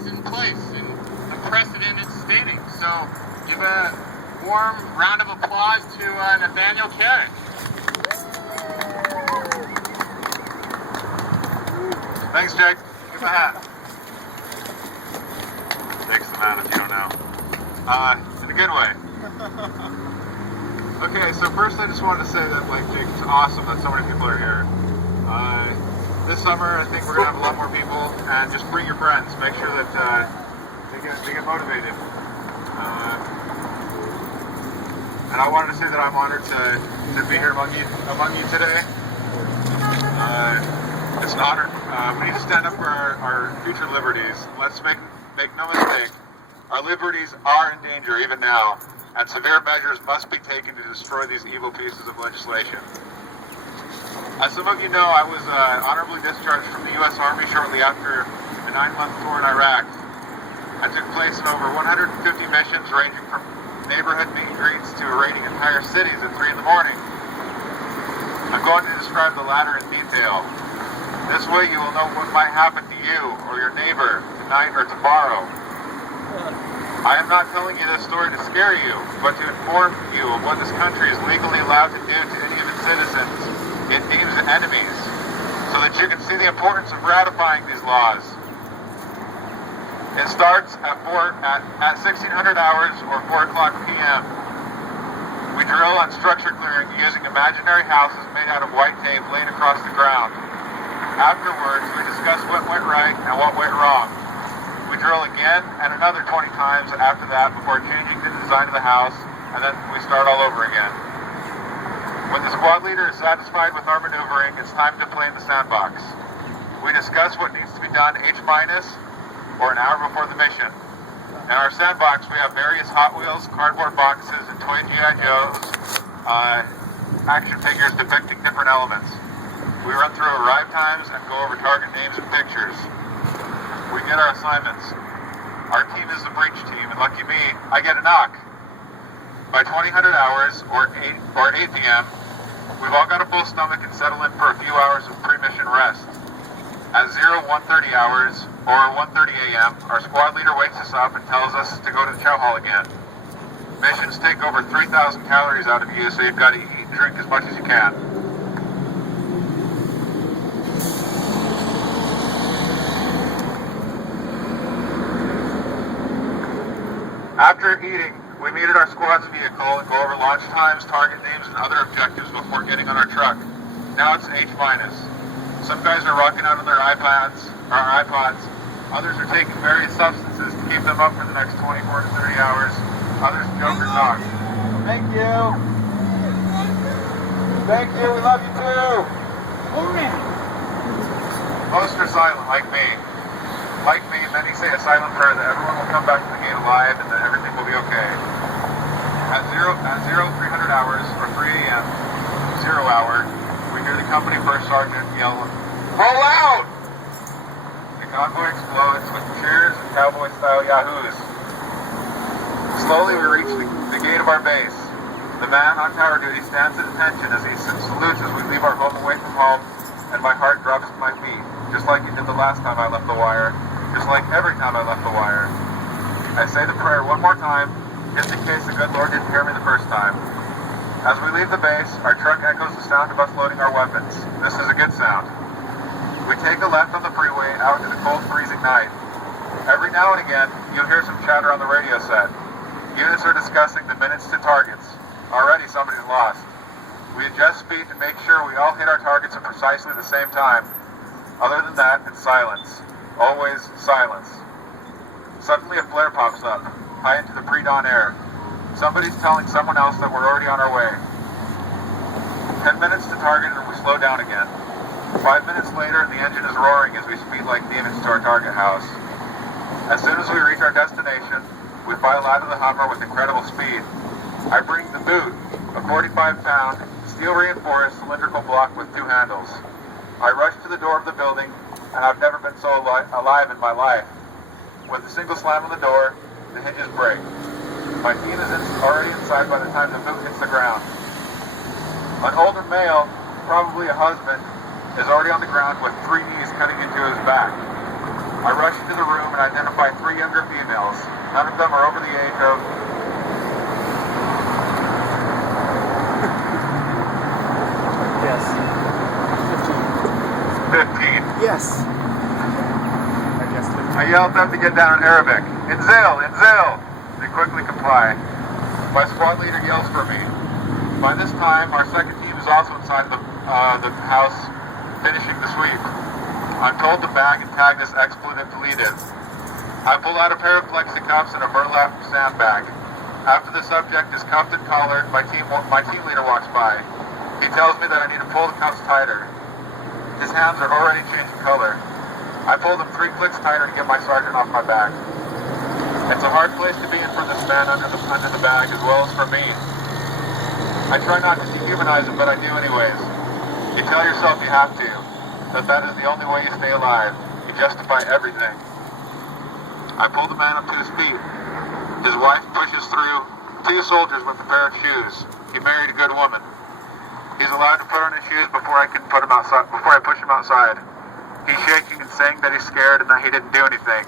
is in place in unprecedented stating. So give a warm round of applause to Nathaniel Carrick. Thanks, Jake. Give him a hat. Takes the man if you don't know. In a good way. Okay, so first I just wanted to say that, like, Jake, it's awesome that so many people are here. This summer, I think we're going to have a lot more people, and just bring your friends. Make sure that they get motivated. And I wanted to say that I'm honored to be here among you today. It's an honor. We need to stand up for our future liberties. Let's make no mistake. Our liberties are in danger even now, and severe measures must be taken to destroy these evil pieces of legislation. As some of you know, I was honorably discharged from the U.S. Army shortly after a 9-month tour in Iraq. I took place in over 150 missions ranging from neighborhood meet and greets to raiding entire cities at 3 in the morning. I'm going to describe the latter in detail. This way you will know what might happen to you or your neighbor tonight or tomorrow. I am not telling you this story to scare you, but to inform you of what this country is legally allowed to do to any of its citizens it deems enemies, so that you can see the importance of ratifying these laws. It starts at 1600 hours or 4 o'clock p.m. We drill on structure clearing using imaginary houses made out of white tape laid across the ground. Afterwards, we discuss what went right and what went wrong. We drill again and another 20 times after that before changing the design of the house, and then we start all over again. When the squad leader is satisfied with our maneuvering, it's time to play in the sandbox. We discuss what needs to be done H- or an hour before the mission. In our sandbox, we have various Hot Wheels, cardboard boxes, and toy G.I. Joes, action figures depicting different elements. We run through arrive times and go over target names and pictures. We get our assignments. Our team is the breach team, and lucky me, I get a knock. By 2000 hours, or 8 p.m., we've all got a full stomach and settle in for a few hours of pre-mission rest. At 1:30 hours, or 1:30 a.m., our squad leader wakes us up and tells us to go to the chow hall again. Missions take over 3,000 calories out of you, so you've got to eat and drink as much as you can. After eating, we meet at our squad's vehicle and go over launch times, target names, and other objectives before getting on our truck. Now it's H-. Some guys are rocking out on their iPods. Others are taking various substances to keep them up for the next 24 to 30 hours. Others joke or talk. Thank you. Thank you. We love you too. Most are silent, like me. Like me, many say a silent prayer that everyone will come back to the gate alive and that everything will be okay. At 300 hours, or 3 a.m., 0 hour, we hear the company first sergeant yell, "Roll out!" The convoy explodes with cheers and cowboy-style yahoos. Slowly we reach the gate of our base. The man on tower duty stands at attention as he salutes as we leave our home away from home, and my heart drops to my feet, just like it did the last time I left the wire, just like every time I left the wire. I say the prayer one more time, just in case the good Lord didn't hear me the first time. As we leave the base, our truck echoes the sound of us loading our weapons. This is a good sound. We take a left on the freeway out into the cold, freezing night. Every now and again, you'll hear some chatter on the radio set. Units are discussing the minutes to targets. Already somebody's lost. We adjust speed to make sure we all hit our targets at precisely the same time. Other than that, it's silence. Always silence. Suddenly a flare pops up, high into the pre-dawn air. Somebody's telling someone else that we're already on our way. 10 minutes to target and we slow down again. 5 minutes later and the engine is roaring as we speed like demons to our target house. As soon as we reach our destination, we file out of the Hummer with incredible speed. I bring the boot, a 45-pound, steel-reinforced cylindrical block with 2 handles. I rush to the door of the building, and I've never been so alive in my life. With a single slam on the door, the hinges break. My team is already inside by the time the boot hits the ground. An older male, probably a husband, is already on the ground with 3 knees cutting into his back. I rush into the room and identify males. None of them are over the age of... Yes. 15. Yes. I guess 15. I yell at them to get down in Arabic. Inzil! Inzil! They quickly comply. My squad leader yells for me. By this time, our second team is also inside the house, finishing the sweep. I'm told to bag and tag this expletive deleted. I pull out a pair of plexi cuffs and a burlap sandbag. After the subject is cuffed and collared, my team leader walks by. He tells me that I need to pull the cuffs tighter. His hands are already changing color. I pull them 3 clicks tighter to get my sergeant off my back. It's a hard place to be in for this man under the bag as well as for me. I try not to dehumanize him, but I do anyways. You tell yourself you have to, that is the only way you stay alive. You justify everything. I pull the man up to his feet. His wife pushes through 2 soldiers with a pair of shoes. He married a good woman. He's allowed to put on his shoes before I can put him outside. Before I push him outside. He's shaking and saying that he's scared and that he didn't do anything.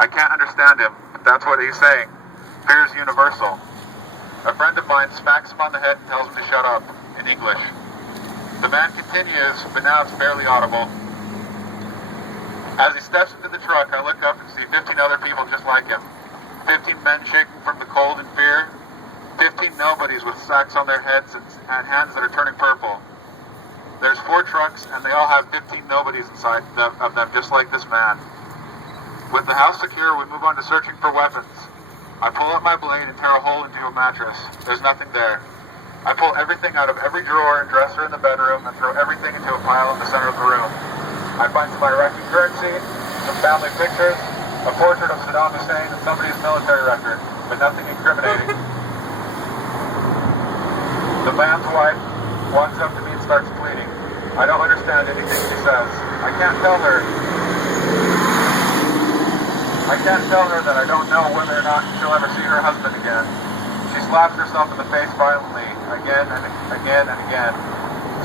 I can't understand him, but that's what he's saying. Fear is universal. A friend of mine smacks him on the head and tells him to shut up, in English. The man continues, but now it's barely audible. As he steps into the truck, I look up and see 15 other people just like him. 15 men shaking from the cold and fear. 15 nobodies with sacks on their heads and hands that are turning purple. There's 4 trucks, and they all have 15 nobodies inside of them, just like this man. With the house secure, we move on to searching for weapons. I pull out my blade and tear a hole into a mattress. There's nothing there. I pull everything out of every drawer and dresser in the bedroom and throw everything into a pile in the center of the room. I find some Iraqi currency, some family pictures, a portrait of Saddam Hussein, and somebody's military record, but nothing incriminating. The man's wife walks up to me and starts pleading. I don't understand anything she says. I can't tell her that I don't know whether or not she'll ever see her husband again. She slaps herself in the face violently, again and again and again,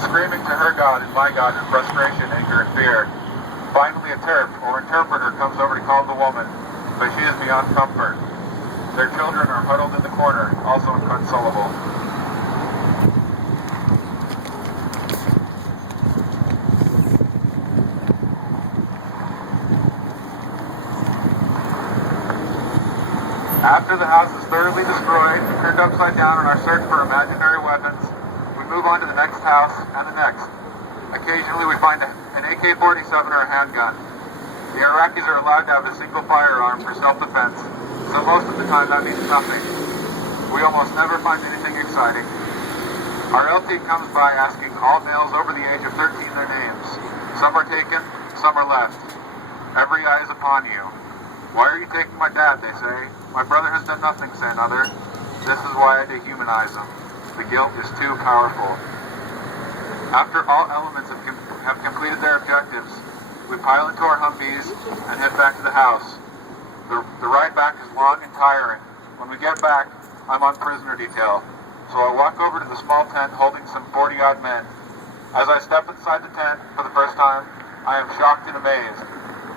screaming to her God and my God in frustration, anger, and fear. Finally, a Turk or interpreter comes over to calm the woman, but she is beyond comfort. Their children are huddled in the corner, also inconsolable. After the house is thoroughly destroyed, turned upside down in our search for imaginary weapons, we move on to the next house and the next. Occasionally we find an AK-47 or a handgun. The Iraqis are allowed to have a single firearm for self-defense, so most of the time that means nothing. We almost never find anything exciting. Our LT comes by asking all males over the age of 13 their names. Some are taken, some are left. Every eye is upon you. Why are you taking my dad, they say. My brother has done nothing, say another. This is why I dehumanize him. The guilt is too powerful. After all elements have completed their objectives, we pile into our Humvees and head back to the house. The ride back is long and tiring. When we get back, I'm on prisoner detail. So I walk over to the small tent holding some 40-odd men. As I step inside the tent for the first time, I am shocked and amazed.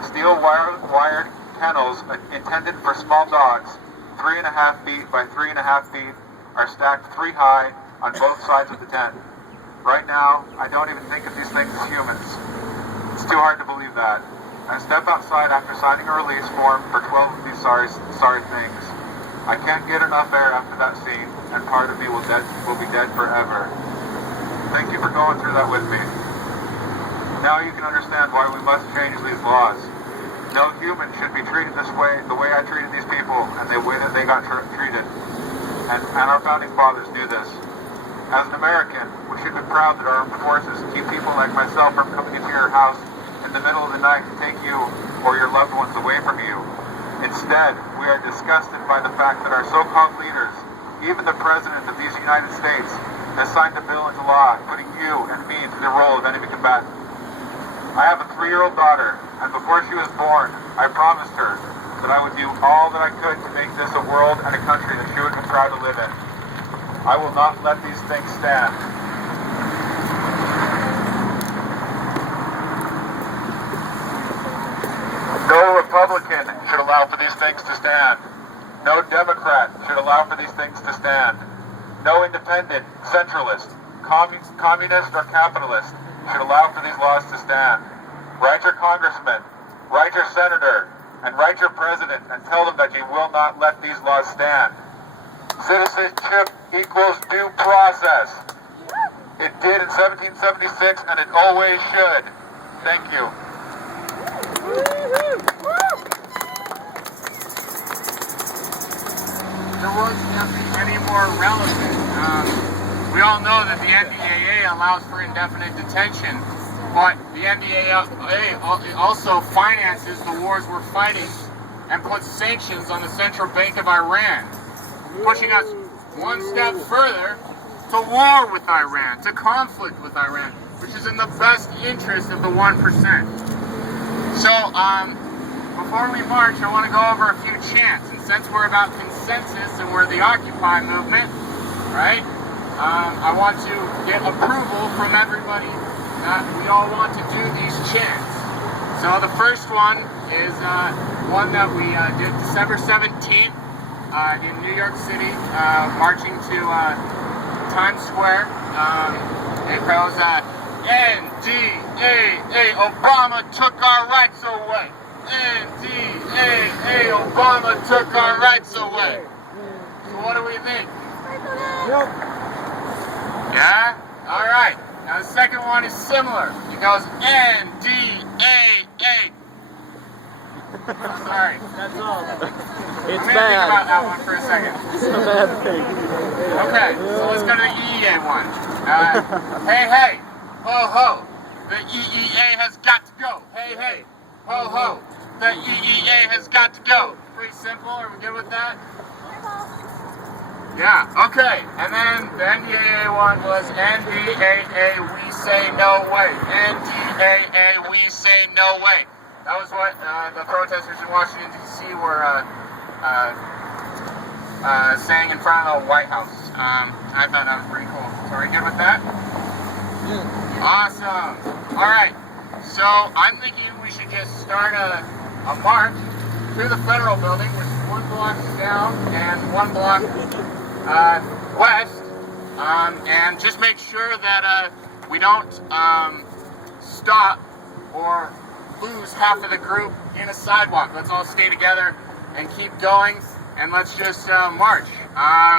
Steel wired kennels intended for small dogs, 3.5 feet by 3.5 feet, are stacked 3 high on both sides of the tent. Right now, I don't even think of these things as humans. It's too hard to believe that. I step outside after signing a release form for 12 of these sorry things. I can't get enough air after that scene, and part of me will be dead forever. Thank you for going through that with me. Now you can understand why we must change these laws. No human should be treated this way, the way I treated these people, and the way that they got treated. And our founding fathers knew this. As an American, we should be proud that our armed forces keep people like myself from coming into your house in the middle of the night to take you or your loved ones away from you. Instead, we are disgusted by the fact that our so-called leaders, even the President of these United States, has signed a bill into law putting you and me into the role of enemy combatant. I have a 3-year-old daughter, and before she was born, I promised her that I would do all that I could to make this a world and a country that she would be proud to live in. I will not let these things stand. No Republican should allow allow for these things to stand. No Democrat should allow for these things to stand. No independent, centralist, communist, or capitalist should allow for these laws to stand. Write your congressman, write your senator, and write your president and tell them that you will not let these laws stand. Citizenship equals due process. It did in 1776 and it always should. Thank you. There wasn't nothing any more relevant. We all know that the NDAA allows for indefinite detention, but the NDAA also finances the wars we're fighting and puts sanctions on the Central Bank of Iran, pushing us one step further to war with Iran, to conflict with Iran, which is in the best interest of the 1%. So, before we march, I want to go over a few chants, and since we're about consensus and we're the Occupy movement, right, I want to get approval from everybody that we all want to do these chants. So the first one is one that we did December 17th in New York City, marching to Times Square. It goes, NDAA, Obama took our rights away. NDAA, Obama took our rights away. So what do we think? Yep. Yeah? Alright. Now the second one is similar. It goes NDAA. Sorry. That's all. Let It's me think about bad. that one for a second. It's a bad thing. Okay, so let's go to the EEA one. Hey, hey, ho, ho. The EEA has got to go. Hey, hey, ho, ho. The EEA has got to go. Pretty simple. Are we good with that? Yeah, okay. And then the NDAA one was NDAA, we say no way. NDAA, we say no way. That was what the protesters in Washington, D.C. were saying in front of the White House. I thought that was pretty cool. So are you good with that? Awesome. All right. So I'm thinking we should just start a march through the Federal Building, which is 1 block down and 1 block west, and just make sure that we don't stop or lose half of the group in a sidewalk. Let's all stay together and keep going, and let's just march.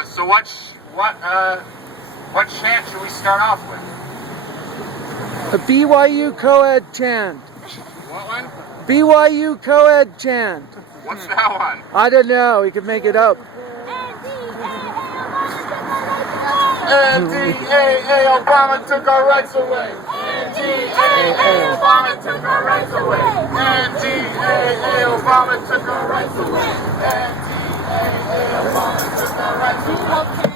So what chant should we start off with? A BYU co-ed chant. What one? BYU co-ed chant. What's that one? I don't know. We could make it up. NDAA, Obama took our rights away. NDAA, Obama took our rights away. NDAA, Obama took our rights away. NDAA, Obama took our rights away.